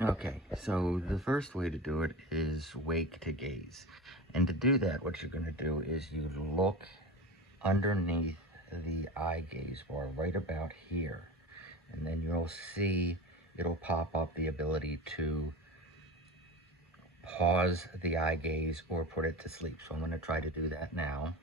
Okay, so the first way to do it is wake to gaze. And to do that, what you're going to do is you look underneath the eye gaze bar right about here. And then you'll see it'll pop up the ability to pause the eye gaze or put it to sleep. So I'm going to try to do that now.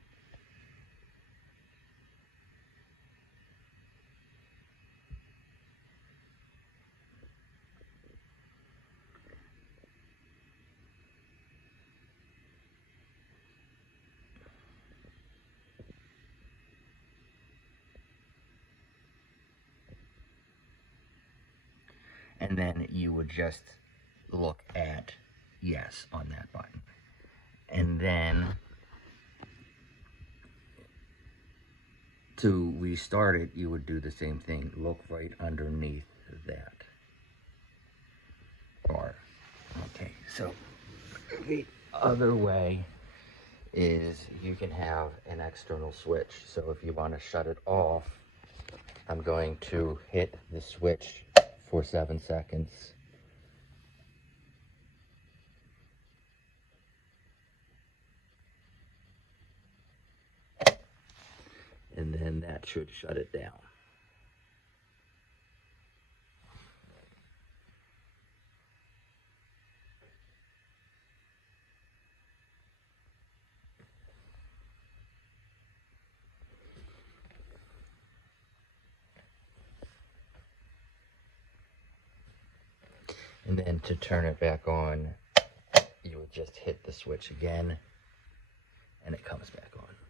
And then you would just look at yes on that button. And then to restart it, you would do the same thing. Look right underneath that bar. Okay, so the other way is you can have an external switch. So if you want to shut it off, I'm going to hit the switch for 7 seconds. And then that should shut it down. And then to turn it back on, you would just hit the switch again, and it comes back on.